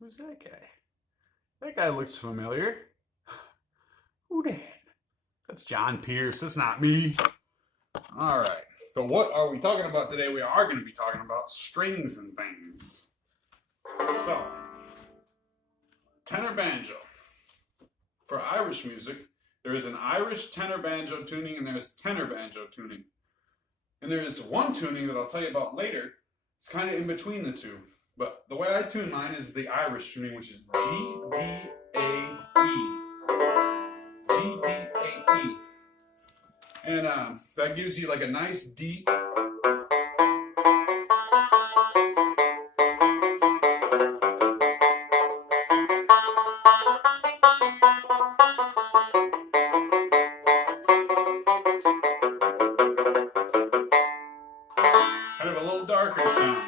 Who's that guy? That guy looks familiar. Who that? That's John Pierce. That's not me. All right. So what are we talking about today? We are going to be talking about strings and things. So, tenor banjo. For Irish music, there is an Irish tenor banjo tuning and there is tenor banjo tuning. And there is one tuning that I'll tell you about later. It's kind of in between the two. But the way I tune mine is the Irish tuning, which is G, D, A, E. G, D, A, E. And that gives you like a nice deep. Kind of a little darker sound.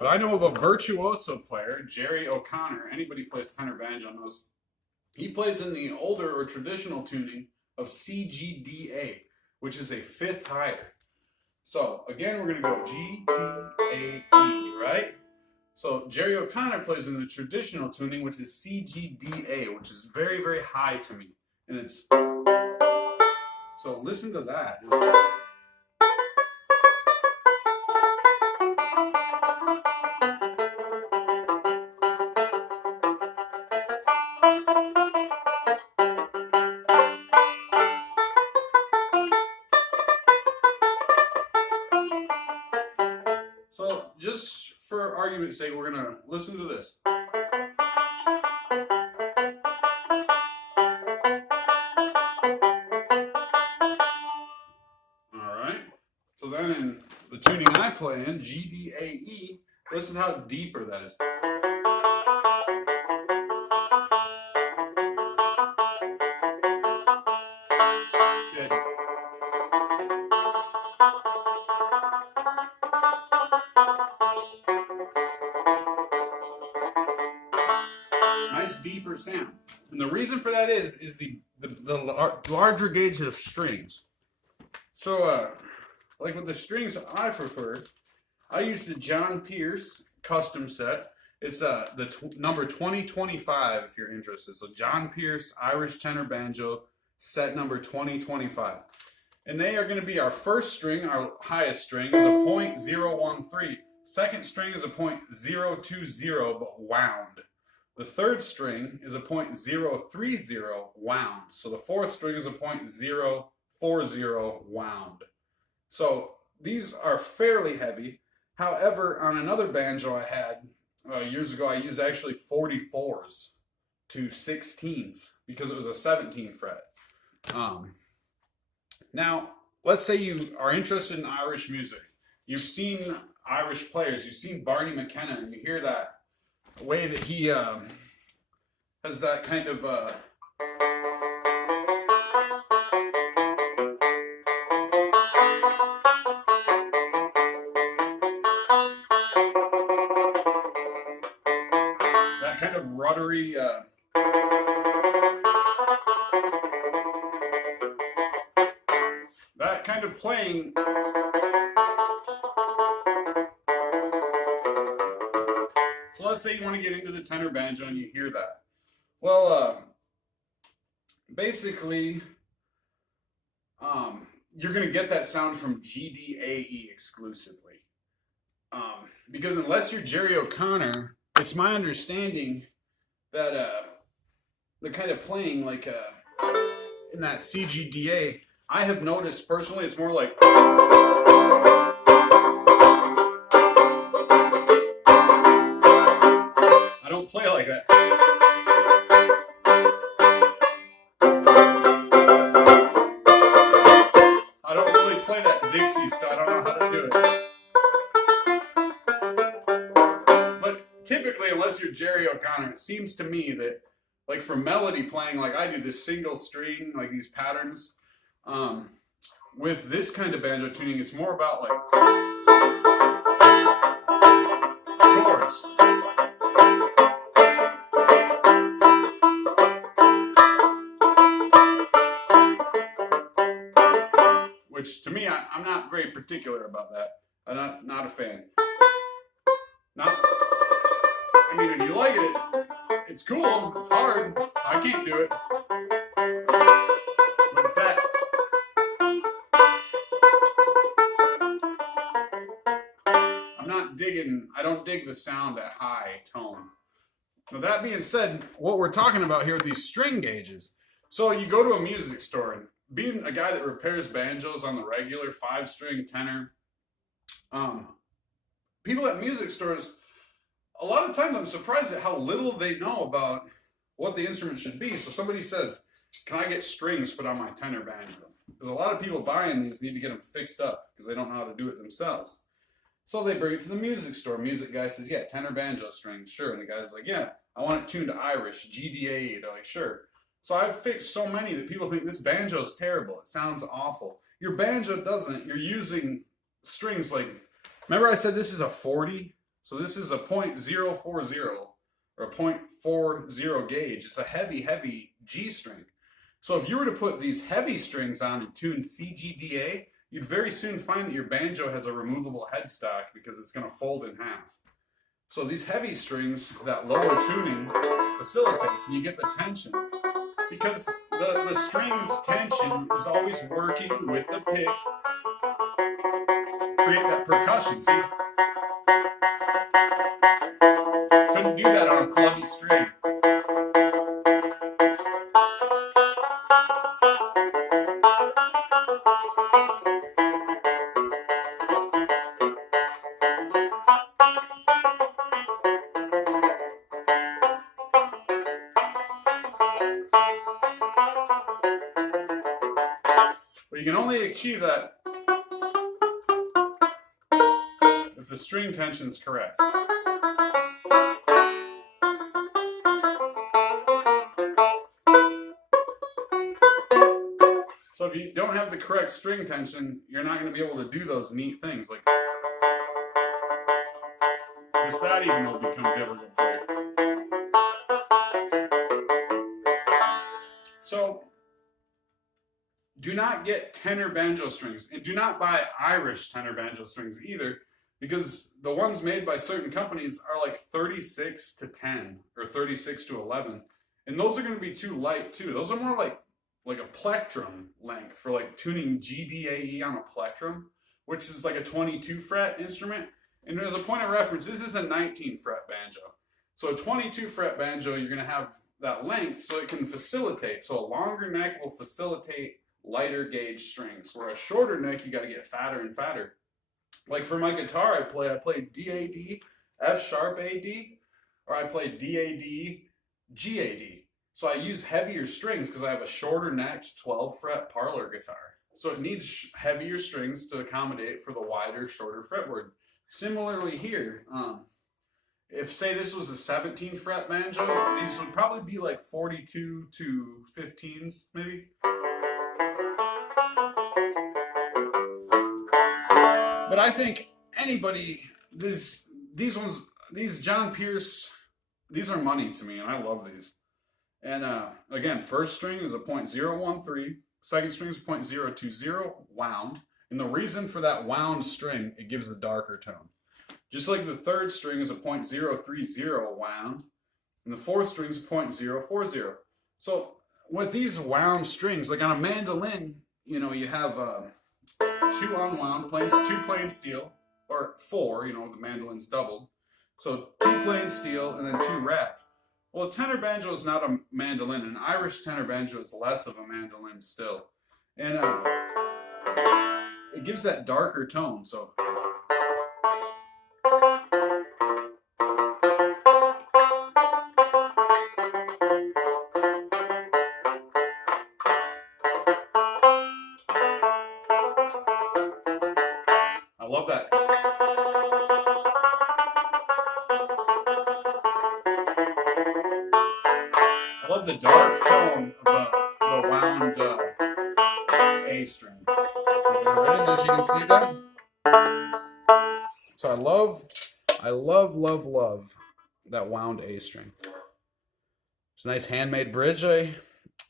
But I know of a virtuoso player, Jerry O'Connor. Anybody who plays tenor banjo knows he plays in the older or traditional tuning of C, G, D, A, which is a fifth higher. So again, we're going to go G, D, A, E, right? So Jerry O'Connor plays in the traditional tuning, which is C, G, D, A, which is very, very high to me. And it's, so listen to that. So just for argument's sake, we're going to listen to this. Alright, so then in the tuning I play in, G, D, A, E, listen how deeper that is. See, nice deeper sound. And the reason for that is the larger gauge of strings. So, like with the strings I prefer, I use the John Pierce custom set. It's number 2025 if you're interested. So John Pierce Irish tenor banjo set number 2025. And they are going to be our first string, our highest string is a .013. Second string is a .020 but wound. The third string is a .030 wound. So the fourth string is a .040 wound. So these are fairly heavy. However, on another banjo I had years ago, I used actually 44s to 16s because it was a 17 fret. Now, let's say you are interested in Irish music. You've seen Irish players. You've seen Barney McKenna, and you hear that way that he has that kind of ruddery that kind of playing. So let's say you want to get into the tenor banjo and you hear that. Well, basically, you're going to get that sound from GDAE exclusively. Because unless you're Jerry O'Connor, it's my understanding that the kind of playing like in that CGDA, I have noticed personally it's more like I don't play like that. I don't really play that Dixie style. I don't know how to do it. But typically, unless you're Jerry O'Connor, it seems to me that like for melody playing, like I do this single string, like these patterns, with this kind of banjo tuning, it's more about like chords. which to me, I'm not very particular about that. I'm not a fan. Not, I mean, if you like it, it's cool. It's hard. I can't do it. But it's that. I don't dig the sound at high tone. Now that being said, what we're talking about here are these string gauges. So you go to a music store, and being a guy that repairs banjos on the regular, 5-string tenor, people at music stores, a lot of times I'm surprised at how little they know about what the instrument should be. So somebody says, can I get strings put on my tenor banjo? Because a lot of people buying these need to get them fixed up because they don't know how to do it themselves. So they bring it to the music store. Music guy says, yeah, tenor banjo strings, sure. And the guy's like, yeah, I want it tuned to Irish, gdae. They're like, sure. So I've fixed so many that people think this banjo is terrible. It sounds awful. Your banjo doesn't. You're using strings like, remember I said this is a 40? So this is a .040 or a .40 gauge. It's a heavy, heavy G string. So if you were to put these heavy strings on and tune CGDA, you'd very soon find that your banjo has a removable headstock because it's going to fold in half. So these heavy strings, that lower tuning facilitates, and you get the tension. Because the string's tension is always working with the pick, create that percussion, see? Couldn't do that on a fluffy string. But you can only achieve that if the string tension is correct. So if you don't have the correct string tension, you're not going to be able to do those neat things like just that even will become difficult for you. So do not get tenor banjo strings, and do not buy Irish tenor banjo strings either, because the ones made by certain companies are like 36 to 10 or 36 to 11, and those are going to be too light too. Those are more like a plectrum length for like tuning gdae on a plectrum, which is like a 22 fret instrument. And as a point of reference, this is a 19 fret banjo. So a 22 fret banjo, you're going to have that length so it can facilitate. So a longer neck will facilitate lighter gauge strings, where a shorter neck, you got to get fatter and fatter. Like for my guitar, I play DAD, F sharp AD, or I play DAD, GAD. So I use heavier strings because I have a shorter necked 12 fret parlor guitar. So it needs heavier strings to accommodate for the wider, shorter fretboard. Similarly here, if say this was a 17 fret banjo, these would probably be like 42 to 15s maybe. But I think anybody, these John Pierce, these are money to me, and I love these. And again, first string is a .013, second string is a .020 wound. And the reason for that wound string, it gives a darker tone. Just like the third string is a .030 wound, and the fourth string is a .040. So with these wound strings, like on a mandolin, you know, you have 2 unwound planes, 2 plain steel, or 4, you know, the mandolin's doubled. So 2 plain steel and then 2 wrapped. Well, a tenor banjo is not a mandolin. An Irish tenor banjo is less of a mandolin still. And it gives that darker tone, so. I love that. I love the dark tone of the wound A string. Ready, as you can see that. So I love that wound A string. It's a nice handmade bridge I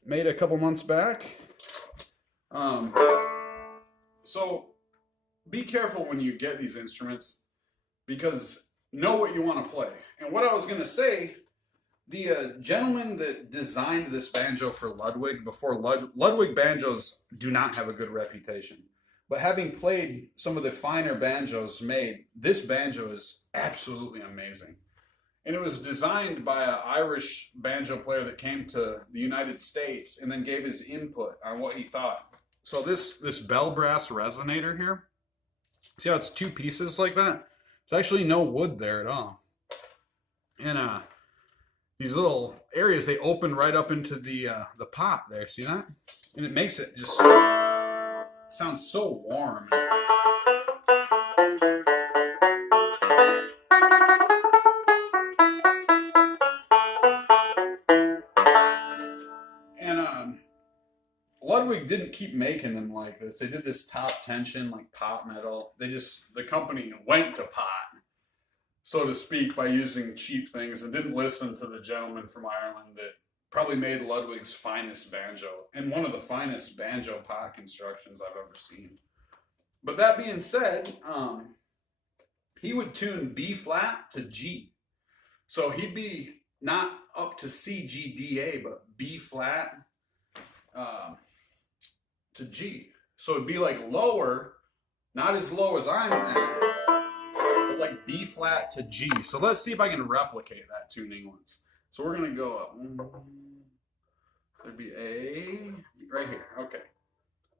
made a couple months back. So be careful when you get these instruments because know what you want to play. And what I was going to say, the gentleman that designed this banjo for Ludwig, before Ludwig banjos do not have a good reputation. But having played some of the finer banjos made, this banjo is absolutely amazing. And it was designed by an Irish banjo player that came to the United States and then gave his input on what he thought. So this bell brass resonator here, see how it's two pieces like that? There's actually no wood there at all. And these little areas, they open right up into the pot there. See that? And it makes it just sound so warm. And Ludwig didn't keep making them like this. They did this top tension, like pot metal. The company went to pot, so to speak, by using cheap things and didn't listen to the gentleman from Ireland that probably made Ludwig's finest banjo and one of the finest banjo pot constructions I've ever seen. But that being said, he would tune B flat to G. So he'd be not up to C, G, D, A, but B flat to G. So it'd be like lower, not as low as I'm at, but like B flat to G. So let's see if I can replicate that tuning once. So we're gonna go up. There'd be A right here. Okay.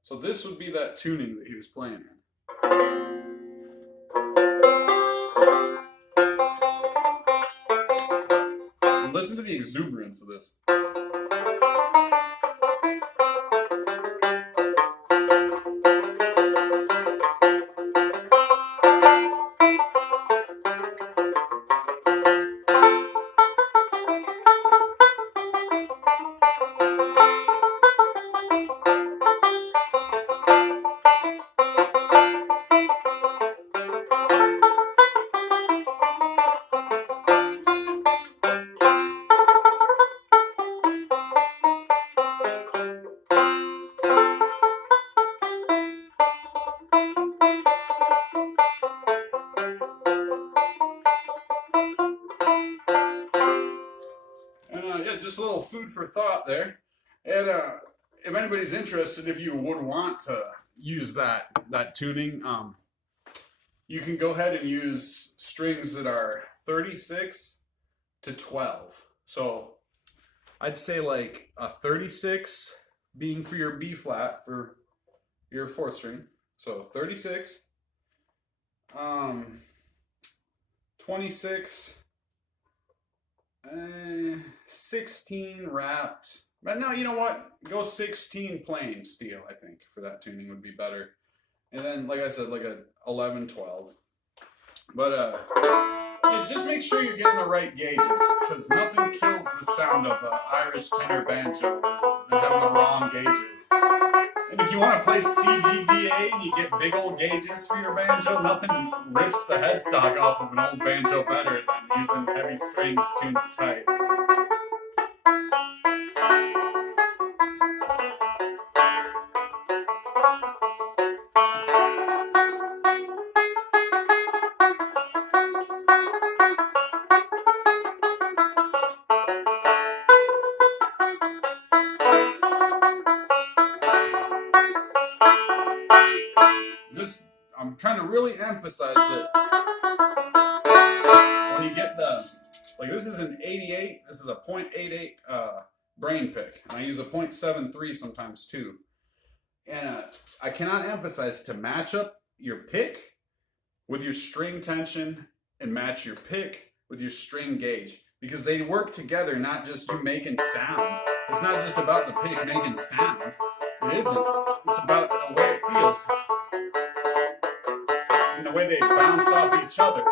So this would be that tuning that he was playing in. And listen to the exuberance of this. Yeah, just a little food for thought there. And if anybody's interested, if you would want to use that tuning, you can go ahead and use strings that are 36 to 12. So I'd say like a 36 being for your B flat for your fourth string. So 36, 26, 16 wrapped. But no, you know what? Go 16 plain steel, I think, for that tuning would be better. And then, like I said, like a 11, 12. But yeah, just make sure you're getting the right gauges, because nothing kills the sound of an Irish tenor banjo than having the wrong gauges. And if you want to play CGDA and you get big old gauges for your banjo, nothing rips the headstock off of an old banjo better than using heavy strings tuned tight. I'm trying to really emphasize it. When you get like this is an 88, this is a .88 brain pick. And I use a .73 sometimes too. And I cannot emphasize to match up your pick with your string tension and match your pick with your string gauge. Because they work together, not just you making sound. It's not just about the pick making sound. It isn't. It's about the way it feels. And the way they bounce off each other.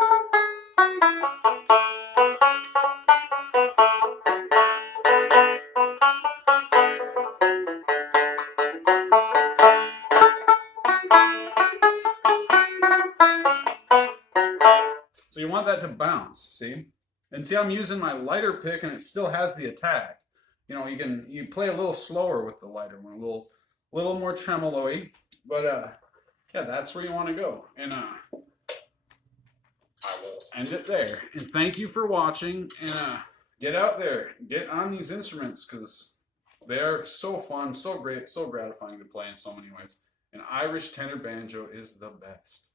So you want that to bounce, see? And see, I'm using my lighter pick and it still has the attack. You know, you play a little slower with the lighter one, a little more tremolo-y. But yeah, that's where you want to go. And I will end it there. And thank you for watching. And get out there, get on these instruments because they are so fun, so great, so gratifying to play in so many ways. An Irish tenor banjo is the best.